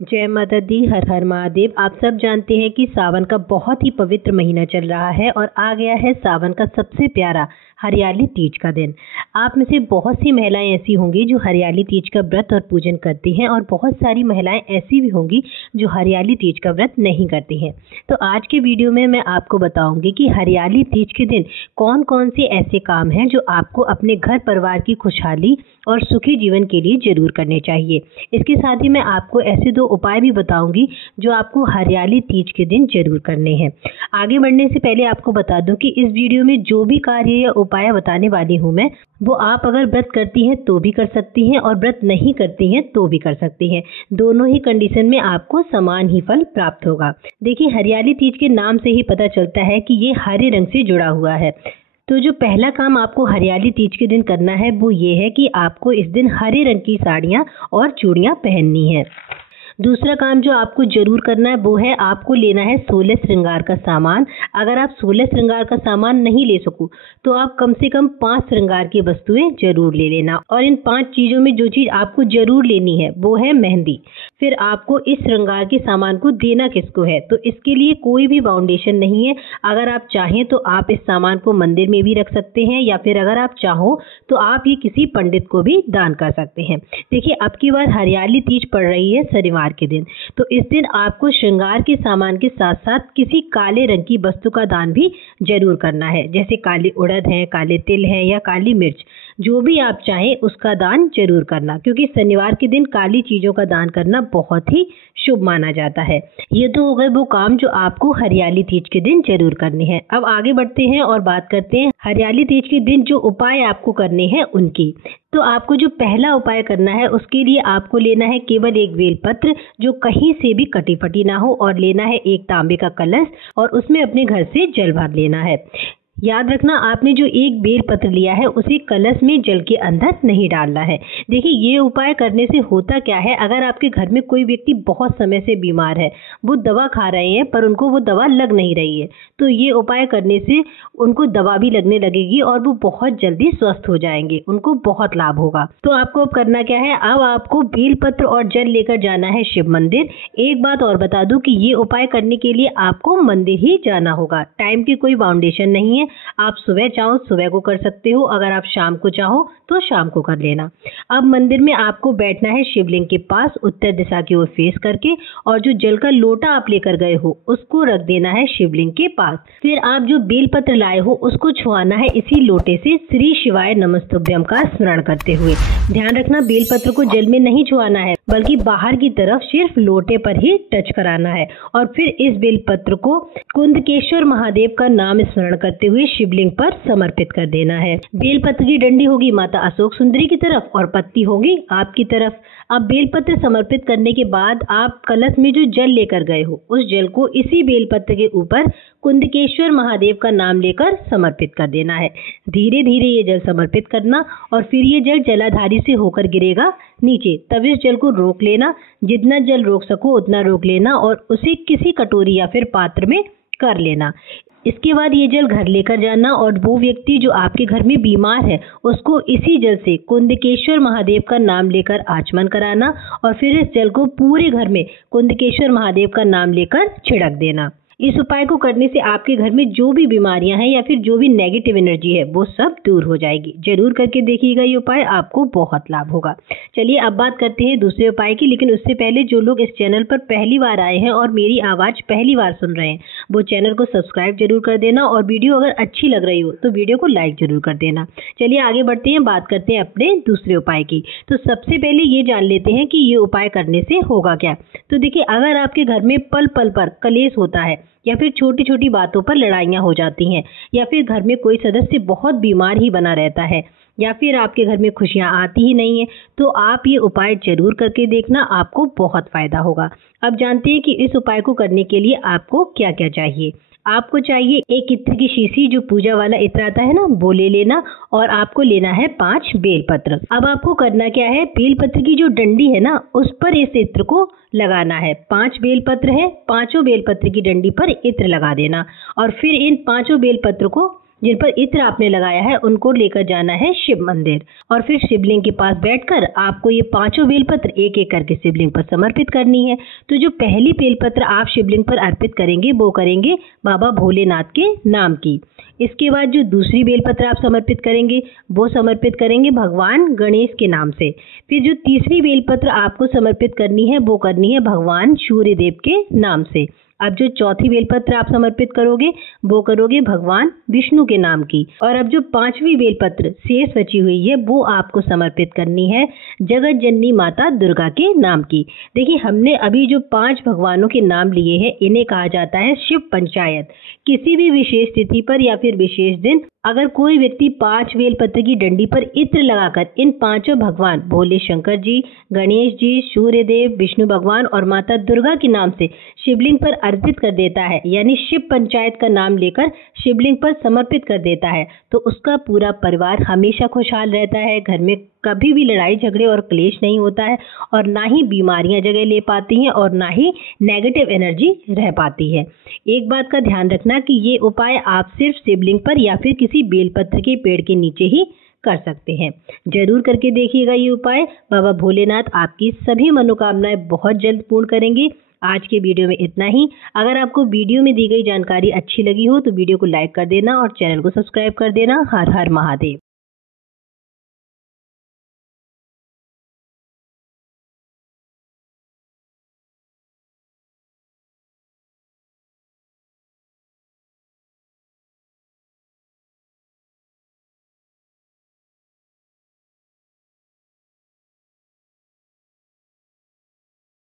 जय माता दी, हर हर महादेव। आप सब जानते हैं कि सावन का बहुत ही पवित्र महीना चल रहा है और आ गया है सावन का सबसे प्यारा हरियाली तीज का दिन। आप में से बहुत सी महिलाएं ऐसी होंगी जो हरियाली तीज का व्रत और पूजन करती हैं और बहुत सारी महिलाएं ऐसी भी होंगी जो हरियाली तीज का व्रत नहीं करती हैं। तो आज के वीडियो में मैं आपको बताऊंगी कि हरियाली तीज के दिन कौन कौन से ऐसे काम हैं जो आपको अपने घर परिवार की खुशहाली और सुखी जीवन के लिए जरूर करने चाहिए। इसके साथ ही मैं आपको ऐसे 2 उपाय भी बताऊंगी जो आपको हरियाली तीज के दिन जरूर करने हैं। आगे बढ़ने से पहले आपको बता दूं कि इस वीडियो में जो भी कार्य या उपाय बताने वाली हूं मैं, वो आप अगर व्रत करती हैं तो भी कर सकती हैं और व्रत नहीं करती हैं तो भी कर सकती हैं। दोनों ही कंडीशन में आपको समान ही फल प्राप्त होगा। देखिए, हरियाली तीज के नाम से ही पता चलता है कि ये हरे रंग से जुड़ा हुआ है। तो जो पहला काम आपको हरियाली तीज के दिन करना है वो ये है कि आपको इस दिन हरे रंग की साड़ियाँ और चूड़ियाँ पहननी है। दूसरा काम जो आपको जरूर करना है वो है आपको लेना है 16 श्रृंगार का सामान। अगर आप 16 श्रृंगार का सामान नहीं ले सको तो आप कम से कम 5 श्रृंगार की वस्तुएं जरूर ले लेना। और इन 5 चीजों में जो चीज आपको जरूर लेनी है वो है मेहंदी। फिर आपको इस श्रृंगार के सामान को देना किसको है, तो इसके लिए कोई भी बाउंडेशन नहीं है। अगर आप चाहें तो आप इस सामान को मंदिर में भी रख सकते हैं या फिर अगर आप चाहो तो आप ये किसी पंडित को भी दान कर सकते हैं। देखिए, अब की बार हरियाली तीज पड़ रही है शनिवार के दिन, तो इस दिन आपको श्रृंगार के सामान के साथ साथ किसी काले रंग की वस्तु का दान भी जरूर करना है। जैसे काली उड़द है, काले तिल है या काली मिर्च, जो भी आप चाहें उसका दान जरूर करना, क्योंकि शनिवार के दिन काली चीजों का दान करना बहुत ही शुभ माना जाता है। ये तो हो गए वो काम जो आपको हरियाली तीज के दिन जरूर करने हैं। अब आगे बढ़ते हैं और बात करते हैं हरियाली तीज के दिन जो उपाय आपको करने हैं उनकी। तो आपको जो पहला उपाय करना है उसके लिए आपको लेना है केवल एक बेलपत्र जो कहीं से भी कटी फटी ना हो, और लेना है एक तांबे का कलश और उसमें अपने घर से जल भर लेना है। याद रखना, आपने जो एक बेल पत्र लिया है उसे कलश में जल के अंदर नहीं डालना है। देखिए, ये उपाय करने से होता क्या है, अगर आपके घर में कोई व्यक्ति बहुत समय से बीमार है, वो दवा खा रहे हैं पर उनको वो दवा लग नहीं रही है, तो ये उपाय करने से उनको दवा भी लगने लगेगी और वो बहुत जल्दी स्वस्थ हो जाएंगे, उनको बहुत लाभ होगा। तो आपको अब करना क्या है, अब आपको बेल पत्र और जल लेकर जाना है शिव मंदिर। एक बात और बता दूं कि ये उपाय करने के लिए आपको मंदिर ही जाना होगा। टाइम की कोई बाउंडेशन नहीं है, आप सुबह चाहो सुबह को कर सकते हो, अगर आप शाम को चाहो तो शाम को कर लेना। अब मंदिर में आपको बैठना है शिवलिंग के पास उत्तर दिशा की ओर फेस करके, और जो जल का लोटा आप लेकर गए हो उसको रख देना है शिवलिंग के पास। फिर आप जो बेलपत्र लाए हो उसको छुआना है इसी लोटे से श्री शिवाय नमस्तुभ्यम का स्मरण करते हुए। ध्यान रखना, बेलपत्र को जल में नहीं छुआना है बल्कि बाहर की तरफ सिर्फ लोटे पर ही टच कराना है। और फिर इस बेलपत्र को कुंदकेश्वर महादेव का नाम स्मरण करते हुए शिवलिंग पर समर्पित कर देना है। बेलपत्र की डंडी होगी माता अशोक सुंदरी की तरफ और पत्ती होगी आपकी तरफ। अब बेलपत्र समर्पित करने के बाद आप कलश में जो जल लेकर गए हो उस जल को इसी बेलपत्र के ऊपर कुंदकेश्वर महादेव का नाम लेकर समर्पित कर देना है। धीरे धीरे ये जल समर्पित करना और फिर ये जल जलाधारी से होकर गिरेगा नीचे, तब इस जल को रोक लेना। जितना जल रोक सको उतना रोक लेना और उसे किसी कटोरी या फिर पात्र में कर लेना। इसके बाद ये जल घर लेकर जाना और वो व्यक्ति जो आपके घर में बीमार है उसको इसी जल से कुंदकेश्वर महादेव का नाम लेकर आचमन कराना और फिर इस जल को पूरे घर में कुंदकेश्वर महादेव का नाम लेकर छिड़क देना। इस उपाय को करने से आपके घर में जो भी बीमारियां हैं या फिर जो भी नेगेटिव एनर्जी है वो सब दूर हो जाएगी। जरूर करके देखिएगा, ये उपाय आपको बहुत लाभ होगा। चलिए अब बात करते हैं दूसरे उपाय की, लेकिन उससे पहले जो लोग इस चैनल पर पहली बार आए हैं और मेरी आवाज पहली बार सुन रहे हैं वो चैनल को सब्सक्राइब जरूर कर देना, और वीडियो अगर अच्छी लग रही हो तो वीडियो को लाइक जरूर कर देना। चलिए आगे बढ़ते हैं, बात करते हैं अपने दूसरे उपाय की। तो सबसे पहले ये जान लेते हैं कि ये उपाय करने से होगा क्या। तो देखिए, अगर आपके घर में पल पल पर कलेश होता है या फिर छोटी छोटी बातों पर लड़ाइयाँ हो जाती हैं, या फिर घर में कोई सदस्य बहुत बीमार ही बना रहता है, या फिर आपके घर में खुशियाँ आती ही नहीं है, तो आप ये उपाय जरूर करके देखना, आपको बहुत फायदा होगा। अब जानते हैं कि इस उपाय को करने के लिए आपको क्या क्या चाहिए। आपको चाहिए एक इत्र की शीशी, जो पूजा वाला इत्र आता है ना, वो ले लेना, और आपको लेना है 5 बेलपत्र। अब आपको करना क्या है, बेलपत्र की जो डंडी है ना उस पर इस इत्र को लगाना है। 5 बेलपत्र है, 5 बेलपत्र की डंडी पर इत्र लगा देना और फिर इन 5 बेलपत्र को जिन पर इत्र आपने लगाया है उनको लेकर जाना है शिव मंदिर और फिर शिवलिंग के पास बैठकर आपको ये 5 बेलपत्र एक एक करके शिवलिंग पर समर्पित करनी है। तो जो पहली बेलपत्र आप शिवलिंग पर अर्पित करेंगे वो करेंगे बाबा भोलेनाथ के नाम की। इसके बाद जो दूसरी बेलपत्र आप समर्पित करेंगे वो समर्पित करेंगे भगवान गणेश के नाम से। फिर जो तीसरी बेलपत्र आपको समर्पित करनी है वो करनी है भगवान सूर्य देव के नाम से। अब जो चौथी बेलपत्र आप समर्पित करोगे वो करोगे भगवान विष्णु के नाम की। और अब जो 5वीं बेलपत्र शेष बची हुई है वो आपको समर्पित करनी है जगत जननी माता दुर्गा के नाम की। देखिए, हमने अभी जो 5 भगवानों के नाम लिए हैं इन्हें कहा जाता है शिव पंचायत। किसी भी विशेष तिथि पर या फिर विशेष दिन अगर कोई व्यक्ति 5 बेलपत्र की डंडी पर इत्र लगाकर इन 5 भगवान भोले शंकर जी, गणेश जी, सूर्य देव, विष्णु भगवान और माता दुर्गा के नाम से शिवलिंग पर अर्पित कर देता है, यानी शिव पंचायत का नाम लेकर शिवलिंग पर समर्पित कर देता है, तो उसका पूरा परिवार हमेशा खुशहाल रहता है। घर में कभी भी लड़ाई झगड़े और क्लेश नहीं होता है और ना ही बीमारियां जगह ले पाती हैं और ना ही नेगेटिव एनर्जी रह पाती है। एक बात का ध्यान रखना कि ये उपाय आप सिर्फ शिवलिंग पर या फिर किसी बेलपत्र के पेड़ के नीचे ही कर सकते हैं। जरूर करके देखिएगा ये उपाय। बाबा भोलेनाथ आपकी सभी मनोकामनाएं बहुत जल्द पूर्ण करेंगे। आज के वीडियो में इतना ही। अगर आपको वीडियो में दी गई जानकारी अच्छी लगी हो तो वीडियो को लाइक कर देना और चैनल को सब्सक्राइब कर देना। हर हर महादेव।